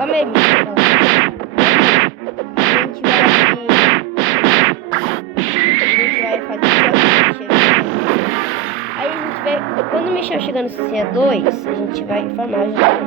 Calma aí, pessoal. A gente vai fazer aí a gente vai, quando o Michel chegar no CC2, a gente vai informar já.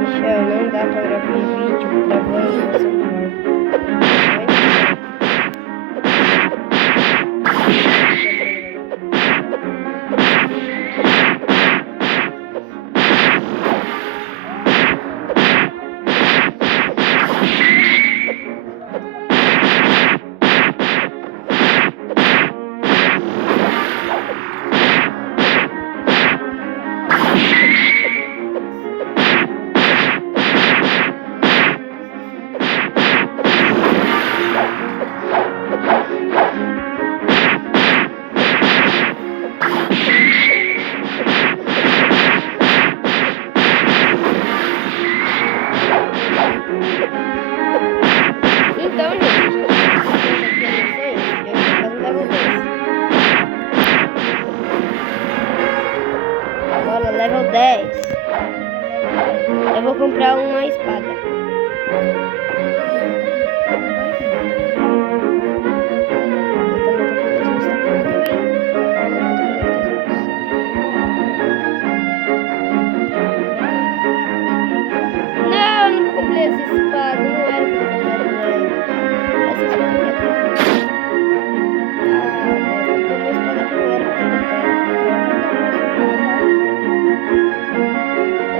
Michel, não dá pra gravar vídeo gravando no celular. Então, gente, agora level 10. Eu vou comprar uma espada. Não, eu não comprei essa espada. Não era pra eu comprar também. Essa espada aqui é pra... eu comprei uma espada que não era pra eu comprar.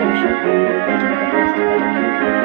Tá, deixa eu comprar essa espada aqui.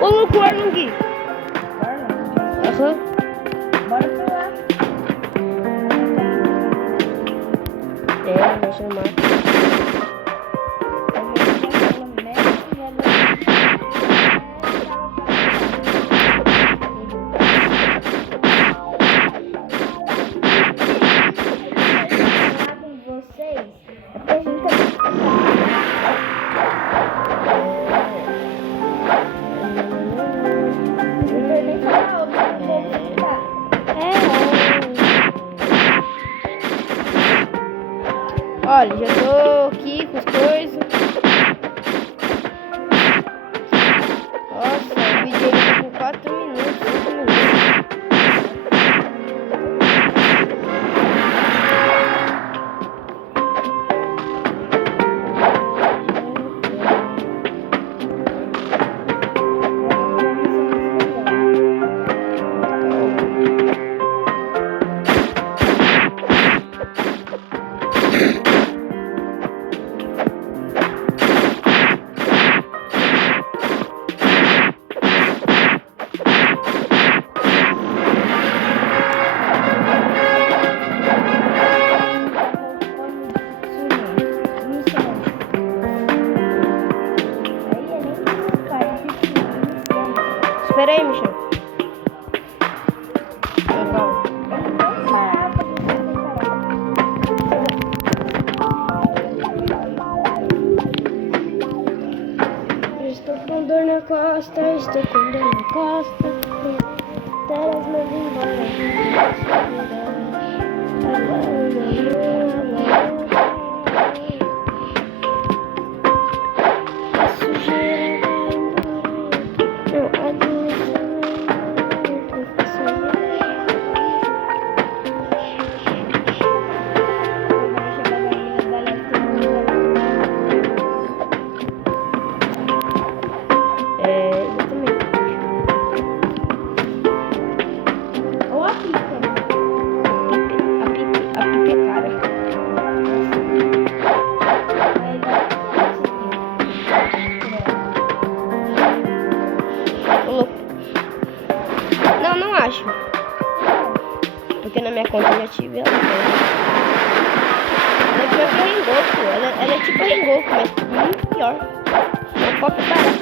Ô, louco, o Arlong. Aham. Bora pra lá. Deixa eu matar. Olha, já tô aqui com as coisas. Nossa, o vídeo aí tá com 4 minutos, 5 minutos. Espera aí, Michel. Estou com dor na costa, estou com dor na costa. Telas manda embora. A sujeira vai embora. Não, a doença não acho. Porque na minha conta eu já tive ela. Ela é pior que a Rengoku. Ela é tipo a Rengoku, mas muito pior. É uma cópia barata.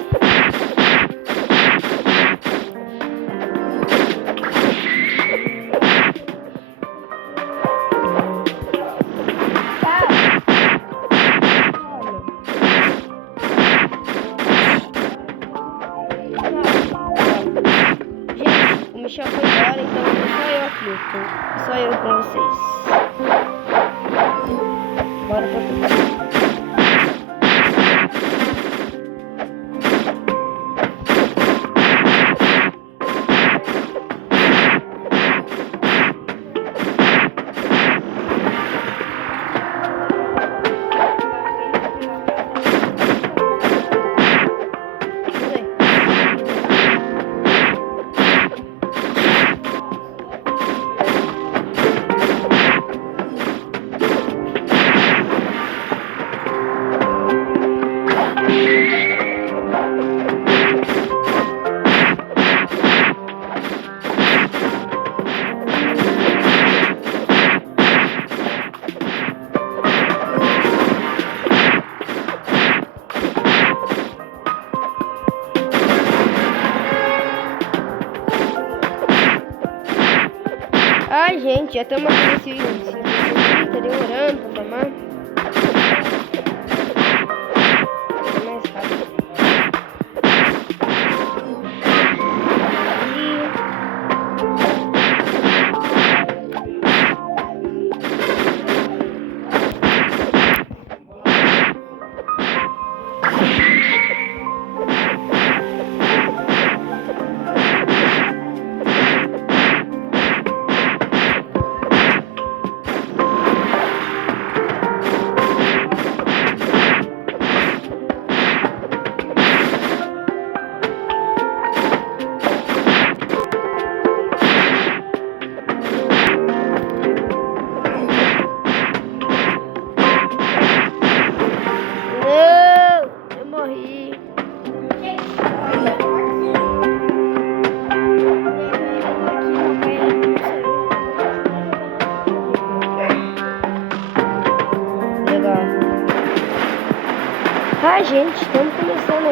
O Michel foi embora, então só eu aqui. Só eu com vocês. Bora pra cá. Ai, gente, já estamos aqui nesse tá demorando pra formar. É mais rápido.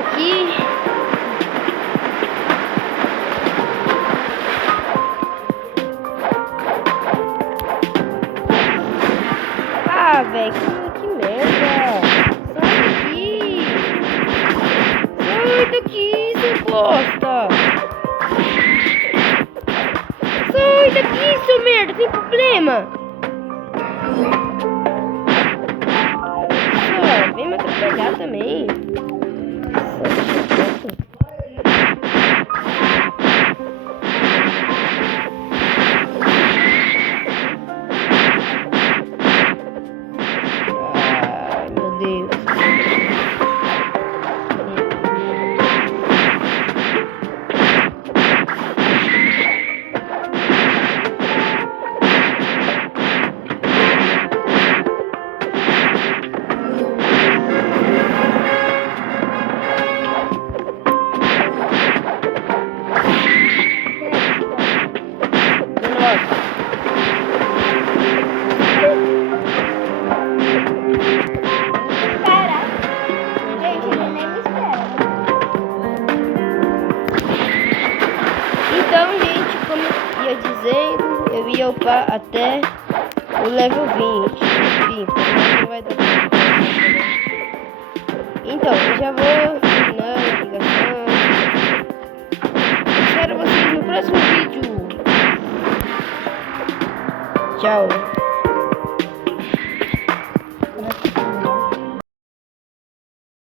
aqui. Ah, velho, que merda. Sai daqui. Sai daqui, seu bosta. Sai daqui, seu merda. Tem problema. Só, vem me atrapalhar também. Ai, meu Deus. Nossa. Espera. Gente, ele nem me espera. Então, gente, como eu ia dizendo, eu ia upar até o level 20. Enfim, não vai dar tempo. Então, eu já vou terminando a ligação. Espero vocês no próximo vídeo. Tchau.